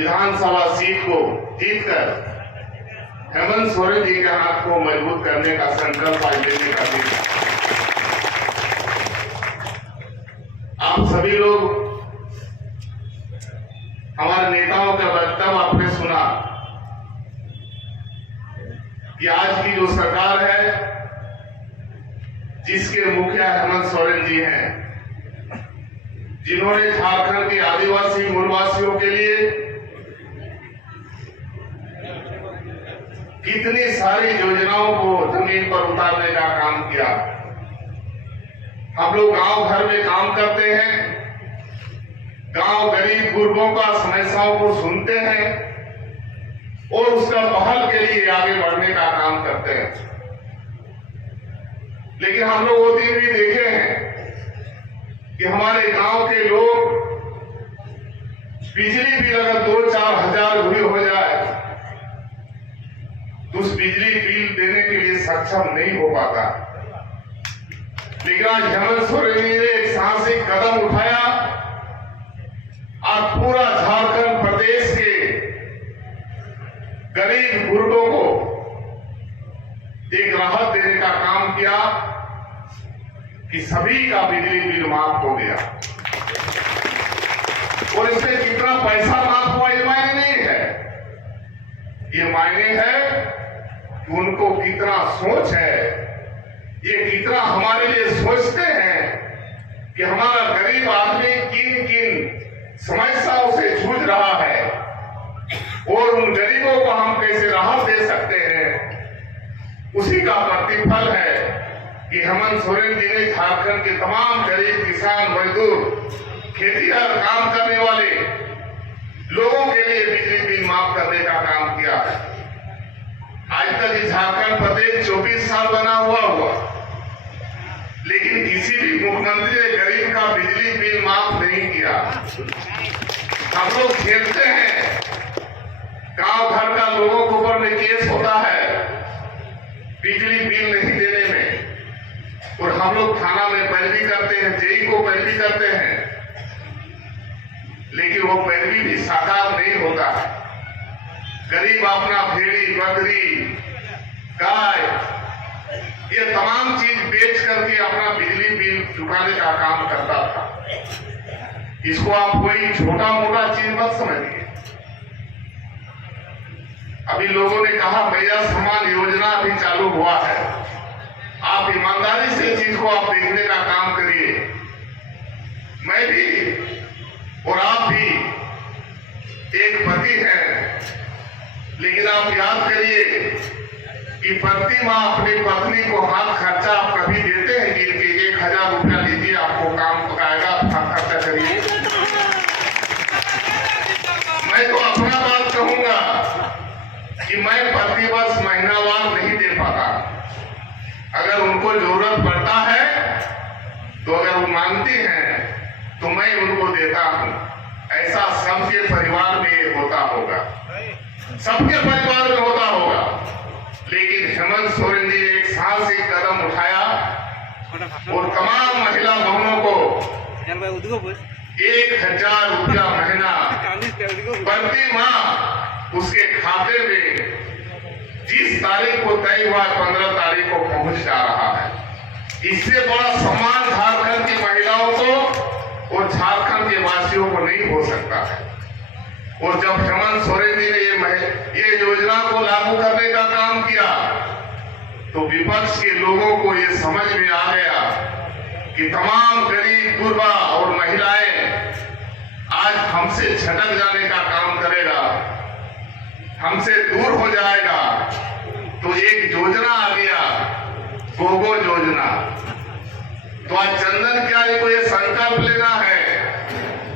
विधानसभा seat को जीतकर हेमंत सोरेन जी के हाथ को मजबूत करने का संकल्प आज लेने का दिन है। आप सभी लोग हमारे नेताओं का वक्तव्य आपने सुना कि आज की जो सरकार है जिसके मुखिया हेमंत सोरेन जी हैं, जिन्होंने झारखंड के आदिवासी मूलवासियों के लिए कितनी सारी योजनाओं को जमीन पर उतारने का काम किया। हम लोग गांव घर में काम करते हैं, गांव गरीब गुरबों का समस्याओं को सुनते हैं और उसका पहल के लिए आगे बढ़ने का काम करते हैं। लेकिन हम लोग वो दिन भी देखे हैं कि हमारे गांव के लोग बिजली बिल अगर 2-4 हजार भी हो जाए तो उस बिजली बिल देने के लिए सक्षम नहीं हो पाता। लेकिन आज हेमंत सोरेन जी ने एक साहसिक कदम उठाया। आज पूरा झारखंड प्रदेश के गरीब गुरबों को एक राहत देने का काम किया कि सभी का बिजली बिल माफ हो गया। और इसमें कितना पैसा माफ हुआ ये मायने नहीं है, ये मायने है कि उनको कितना सोच है, ये कितना हमारे लिए सोचते हैं कि हमारा गरीब आदमी किन किन समस्याओं से जूझ रहा है और उन गरीबों को हम कैसे राहत दे सकते हैं। उसी का प्रतिफल है कि हेमंत सोरेन जी ने झारखंड के तमाम गरीब किसान मजदूर खेतीहर काम करने वाले लोगों के लिए बिजली बिल माफ करने का काम किया है। आज तक झारखंड प्रदेश 24 साल बना हुआ लेकिन किसी भी मुख्यमंत्री ने गरीब का बिजली बिल माफ नहीं किया। हम लोग खेलते हैं, गांव घर का लोगों के ऊपर में केस होता है बिजली बिल नहीं देने में, और हम लोग थाना में पैरवी करते हैं, जेई को पैरवी करते हैं, लेकिन वो पैरवी भी साकार नहीं होता है। गरीब अपना भेड़ी बकरी गाय ये तमाम चीज बेच करके अपना बिजली बिल चुकाने का काम करता था। इसको आप कोई छोटा मोटा चीज मत समझिए। अभी लोगों ने कहा भैया सम्मान योजना अभी चालू हुआ है, आप ईमानदारी से चीज को आप देखने का काम करिए। मैं भी और आप भी एक पति हैं, लेकिन आप याद करिए कि प्रति माह अपनी पत्नी को हाथ खर्चा आप कभी देते हैं गिन के 1000 रुपया लीजिए आपको काम पकाएगा, खर्चा करिए। मैं तो अपना बात कहूंगा कि मैं प्रतिवर्ष महीनावार नहीं दे पाता। अगर उनको जरूरत पड़ता है तो अगर वो मांगती हैं तो मैं उनको देता हूं। ऐसा सबके परिवार में होता होगा, सबके परिवार में होता होगा। लेकिन हेमंत सोरेन जी ने एक साहसिक कदम उठाया और तमाम महिला बहनों को 1000 रुपया महीना प्रति माह उसके खाते में जिस तारीख को तय हुआ 15 तारीख को पहुंच जा रहा है। इससे बड़ा सम्मान झारखंड की महिलाओं को और झारखंड के वासियों को नहीं हो सकता है। और जब हेमंत सोरेन जी ने ये योजना को लागू करने का काम किया तो विपक्ष के लोगों को ये समझ में आ गया कि तमाम गरीब गुरबा और महिलाएं आज हमसे छटक जाने का काम करेगा, हमसे दूर हो जाएगा। तो एक योजना आ गया, गोगो योजना। तो आज चंदन क्यारी को ये संकल्प लेना है,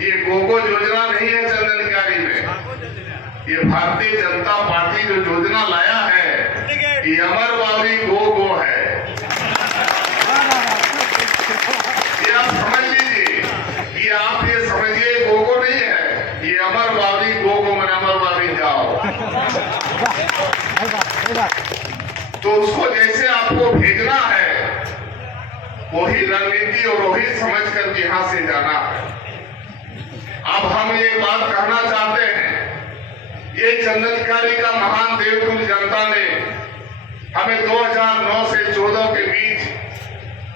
ये गोगो योजना नहीं है चंदन क्यारी में, ये भारतीय जनता पार्टी जो योजना लाया है ये अमरवादी गोगो है। ये आप समझ लीजिए, ये आप ये समझिए गोगो नहीं है, ये अमरवादी गोगो में अमरवादी जाओ। तो उसको जैसे आपको भेजना है वही रणनीति और वही समझ कर यहां से जाना है। अब हम एक बात कहना चाहते हैं ये चंदनकारी का महान देवतुल्य जनता ने हमें 2009 से 14 के बीच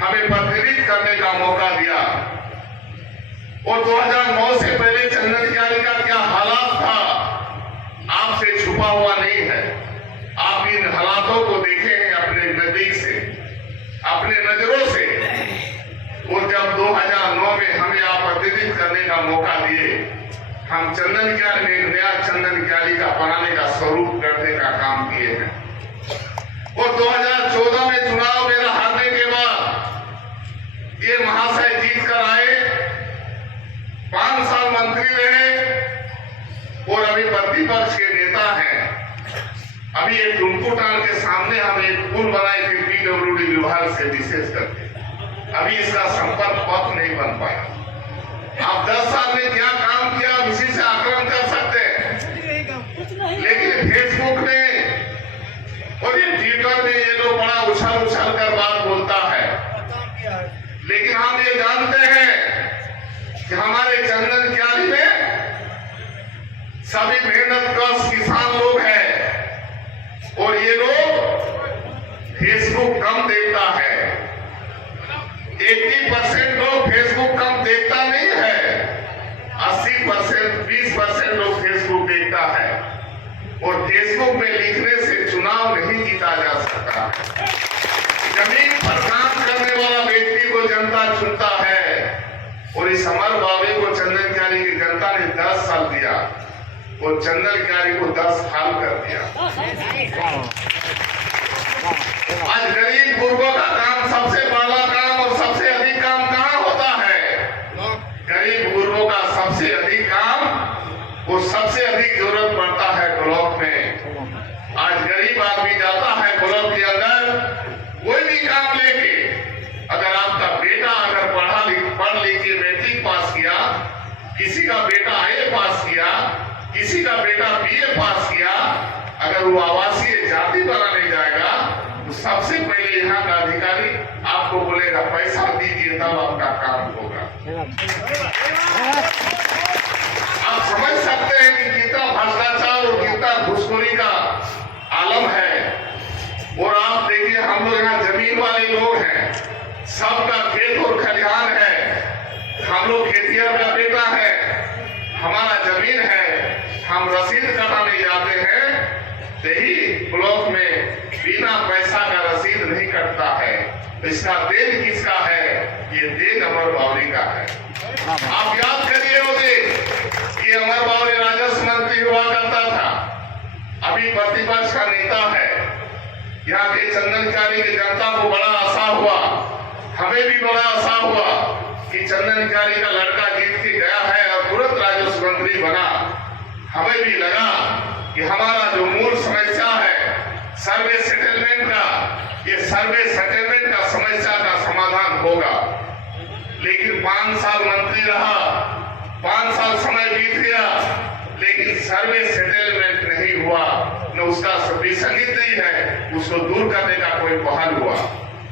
हमें प्रतिनिधित्व करने का मौका दिया। और 2009 से पहले चंदनकारी का क्या हालात था आपसे छुपा हुआ नहीं है। आप इन हालातों को देखे हैं अपने नजदीक से, अपने नजरों से। और जब 2009 में हमें आप प्रतिनिधित्व करने का मौका दिए, हम चंदनकारी में एक नया चंदनकारी का बनाने का स्वरूप करने का काम किए हैं। और 2014 में चुनाव मेरा हारने के बाद ये महाशय जीत कर आए, 5 साल मंत्री रहे और अभी प्रतिपक्ष के नेता हैं। अभी एक टुनकुटान के सामने हम एक पुल बनाए थे पीडब्ल्यूडी विभाग से विशेष करके, अभी इसका संपर्क पथ नहीं बन पाया। आप 10 साल में क्या काम किया इसी से आकलन कर सकते हैं। लेकिन फेसबुक ने और ये ट्विटर में ये लोग बड़ा उछल कर बात बोलता है, लेकिन हम ये जानते हैं कि हमारे चंदनकारी में सभी मेहनतकश किसान लोग हैं और ये लोग फेसबुक कम देखता है। 80% लोग फेसबुक कम देखता नहीं है, 80% 20% लोग फेसबुक देखता है। और फेसबुक में लिखने से चुनाव नहीं जीता जा सकता। जमीन पर काम करने वाला व्यक्ति को जनता चुनता है। और इस अमर बाबे को चंदनकारी की जनता ने 10 साल दिया और चंदनकारी को 10 साल कर दिया। आज गरीब गुरबों का काम, सबसे बड़ा काम और सबसे अधिक काम कहाँ होता है? गरीब गुरबों का सबसे अधिक काम वो सबसे अधिक जरूरत पड़ता है ब्लॉक में। आज गरीब आदमी जाता है ब्लॉक के अंदर कोई भी काम लेके, अगर आपका बेटा अगर पढ़ लिख के मैट्रिक पास किया, किसी का बेटा IAS पास किया, किसी का बेटा BA पास किया, अगर वो आवासीय जाति बनाने जाएगा तो सबसे पहले यहाँ का अधिकारी आपको बोलेगा पैसा दीजिए तब आपका काम होगा। आप समझ सकते हैं कि कितना भ्रष्टाचार और कितना घुसखोरी का आलम है। और आप देखिए हम लोग यहाँ जमीन वाले लोग हैं, सबका खेत और खलिहान है, हम लोग खेतिहर का बेटा है, हमारा जमीन है, हम रसीद कटाने जाते हैं, यही ब्लॉक में बिना पैसा का रसीद नहीं कटता है। इसका देन किसका है? ये देन अमर बावरी का है। आप याद करिए होंगे कि अमर बावरी राजस्व मंत्री हुआ करता था, अभी प्रतिपक्ष का नेता है। यहाँ के चंदनकारी की जनता को बड़ा आशा हुआ, हमें भी बड़ा आशा हुआ कि चंदनकारी का लड़का जीत के गया है और तुरंत राजस्व मंत्री बना। हमें भी लगा कि हमारा जो मूल समस्या है सर्वे सेटलमेंट का, ये सर्वे सेटलमेंट का समस्या का समाधान होगा। लेकिन 5 साल मंत्री रहा, 5 साल समय बीत गया, लेकिन सर्वे सेटलमेंट नहीं हुआ, न उसका विसंगति नहीं है, उसको दूर करने का कोई पहल हुआ।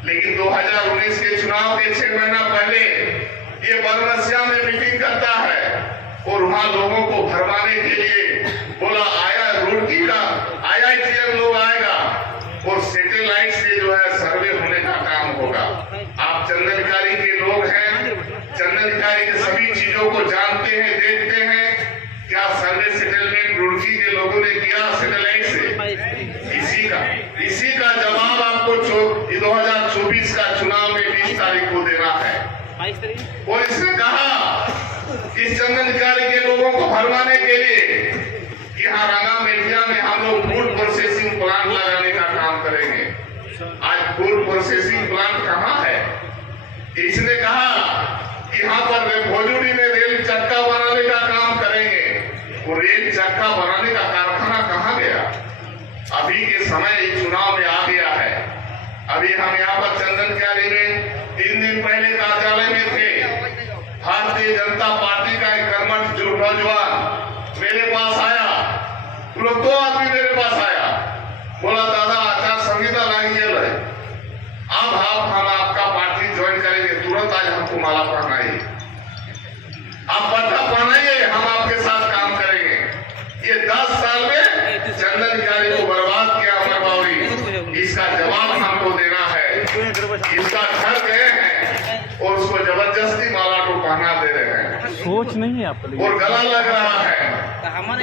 लेकिन 2019 के चुनाव के 6 महीना पहले ये बरमसिया में मीटिंग करता है और वहां लोगों को भरमाने के लिए बोला आया रुड़की का IITM लोग आएगा और सैटेलाइट से जो है सर्वे होने का काम होगा। आप चंदनकारी के लोग हैं, चंदनकारी के सभी चीजों को जानते हैं, देखते हैं। क्या सर्वे सेटलमेंट रुड़की के लोगों ने किया सैटेलाइट से? इसी का जवाब आपको 2024 का चुनाव में 20 तारीख को देना है। और इसने कहा इस चंदनकारी के लोगों को भरमाने के लिए कि हाँ रंगा मेटिया में हम लोग फूड प्रोसेसिंग प्लांट लगाने का काम करेंगे। आज फूड प्रोसेसिंग प्लांट कहाँ है? इसने कहा कि यहाँ पर भोजपुरी में रेल चक्का बनाने का काम करेंगे। वो रेल चक्का बनाने का कारखाना कहाँ गया? अभी के समय चुनाव में आ गया है। अभी हम यहाँ पर चंदनकारी में 3 दिन पहले कार्यालय में थे। भारतीय जनता पार्टी का एक कर्मठ जो नौजवान मेरे पास आया, लोग 2 आदमी मेरे पास आया, बोला दादा आचार संहिता लागी है, अब हम आपका पार्टी ज्वाइन करेंगे, तुरंत आज हमको माला पहनाइए, आप पट्टा पहनाइए, हम आपके साथ काम करेंगे। ये 10 साल में सोच नहीं है आप और गला लग रहा है।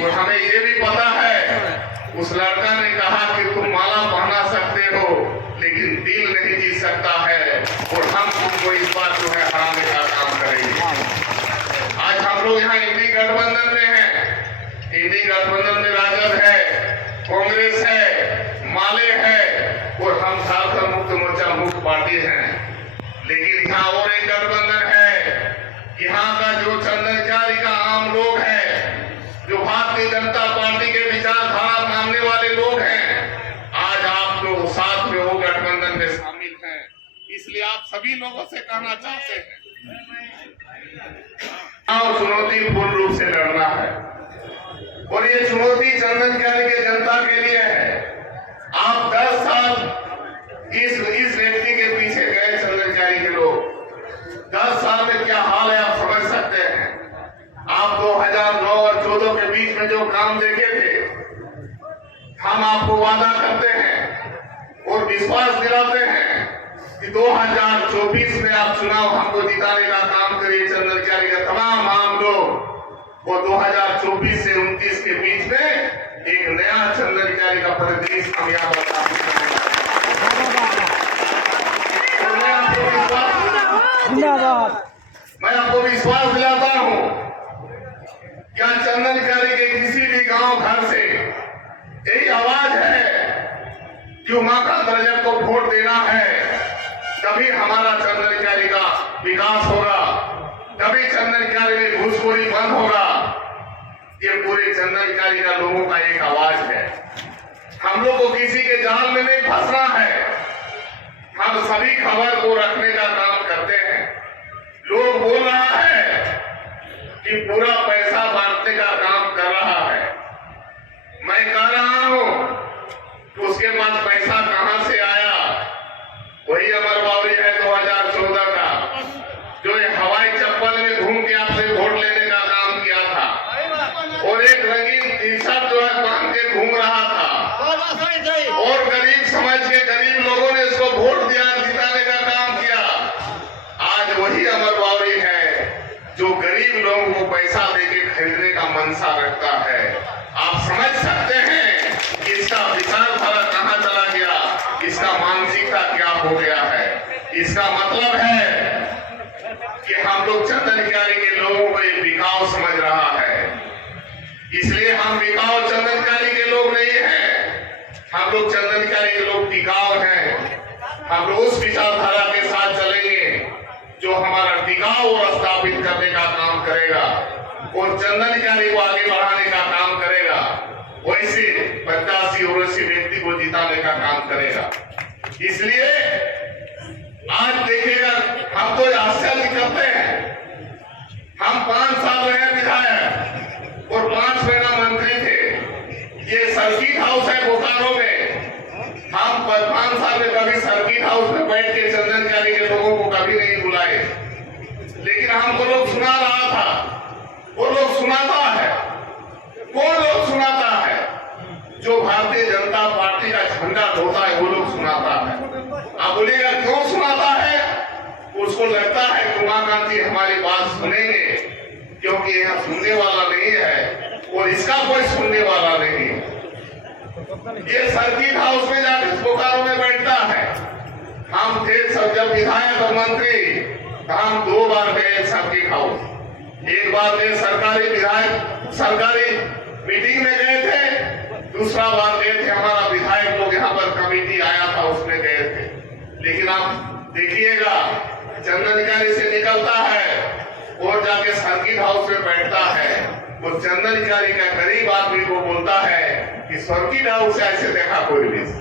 और हमें ये भी पता है उस लड़का ने कहा कि तुम माला पहना सकते हो लेकिन दिल नहीं जीत सकता है, और हम तुमको इस बार जो है हराने का काम करेंगे। आज हम लोग यहाँ इंडी गठबंधन में हैं। इंडी गठबंधन में राजद है, कांग्रेस है, माले है, और हम झारखंड मुक्त मोर्चा मुक्त पार्टी हैं। लेकिन यहाँ और एक गठबंधन है, यहाँ का जो चंदनचारी का आम लोग है, जो भारतीय जनता पार्टी के विचारधारा मानने वाले लोग हैं, आज आप लोग साथ में वो गठबंधन में शामिल हैं। इसलिए आप सभी लोगों से कहना चाहते हैं, चुनौतीपूर्ण रूप से लड़ना है, और ये चुनौती चंदनचारी के जनता के लिए है। आप 10 साल इस व्यक्ति के पीछे गए, चंदनचारी के लोग 10 साल में क्या हाल है आप समझ सकते हैं। आप 2009 और 14 के बीच में जो काम देखे थे, हम आपको वादा करते हैं और विश्वास दिलाते हैं कि 2024 में आप चुनाव हमको जिताने का काम करिए। चंदनचारी का तमाम आम लोग वो 2024 से 29 के बीच में एक नया चंदनचारी का परिदृश्य हम यहाँ बता सकते हैं। मैं आपको विश्वास दिलाता हूँ, क्या चंदनचारी के किसी भी गांव घर से यही आवाज है कि मां का दर्जा को वोट देना है, तभी हमारा चंदनचारी का विकास होगा, तभी चंदनचारी में घूसखोरी बंद होगा। ये पूरे चंदनचारी का लोगों का एक आवाज है। हम लोग को किसी के जाल में नहीं फंसना है। हम सभी खबर को रखने का काम करते हैं। लोग बोल रहा है कि पूरा पैसा बांटने का काम कर रहा है। मैं कह रहा हूं कि उसके पास पैसा कहां से आया? वही अमर बावरी है 2014 का, जो ये हवाई चप्पल में घूम के आपसे वोट लेने का काम किया था, और एक रंगीन टी शर्ट जो है पहन के घूम रहा था, और गरीब समझ के गरीब लोगों ने इसको वोट दिया, जिताने का काम किया। आज वही अमर बावरी है जो गरीब लोगों को पैसा देके खरीदने का मनसा रखता है। आप समझ सकते हैं कि इसका विचारधारा कहां चला गया, इसका मानसिकता क्या हो गया है। इसका मतलब है कि हम लोग चंदनचारी के लोगों को एक बिकाऊ समझ रहा है। इसलिए हम बिकाऊ चंदनचारी के लोग नहीं हैं, हम लोग चंदनचारी के लोग टिकाऊ हैं। हम लोग उस विचारधारा के साथ चलेंगे जो हमारा टिकाऊ और स्थापित करने का काम करेगा, और चंदनचारी को आगे बढ़ाने का काम करेगा, वैसे 85 और 80 व्यक्ति को जिताने का काम करेगा। इसलिए आज देखिएगा, हम तो आश्चर्य करते हैं, हम 5 साल रहे विधायक और 5 महीना मंत्री थे। ये सर्किट हाउस है बोकारो में, हम 5 साल में कभी सर्किट हाउस में बैठ के चंदनचारी के लोगों को कभी नहीं बुलाए, लेकिन हमको लोग सुना रहा था। वो लोग सुनाता है, कौन लोग सुनाता है? जो भारतीय जनता पार्टी का झंडा ढोता है वो लोग सुनाता है। आप बोलिएगा क्यों सुनाता है? उसको लगता है कि उमाकांत जी हमारी बात सुनेंगे, क्योंकि यहाँ सुनने वाला नहीं है और इसका कोई सुनने वाला नहीं है। ये सर्किट हाउस में जाकर बोकारो में बैठता है। हम थे सब जब विधायक और मंत्री, तो हम 2 बार गए सर्किट हाउस। एक बार गए सरकारी मीटिंग में गए थे, दूसरा बार गए थे हमारा विधायक लोग यहाँ पर कमेटी आया था उसमें गए थे। लेकिन आप देखिएगा, चंदनचारी से निकलता है और जाके सर्किट हाउस में बैठता है। वो चंदनचारी का गरीब आदमी को बोलता है कि सर्किट हाउस ऐसे देखा कोई नहीं।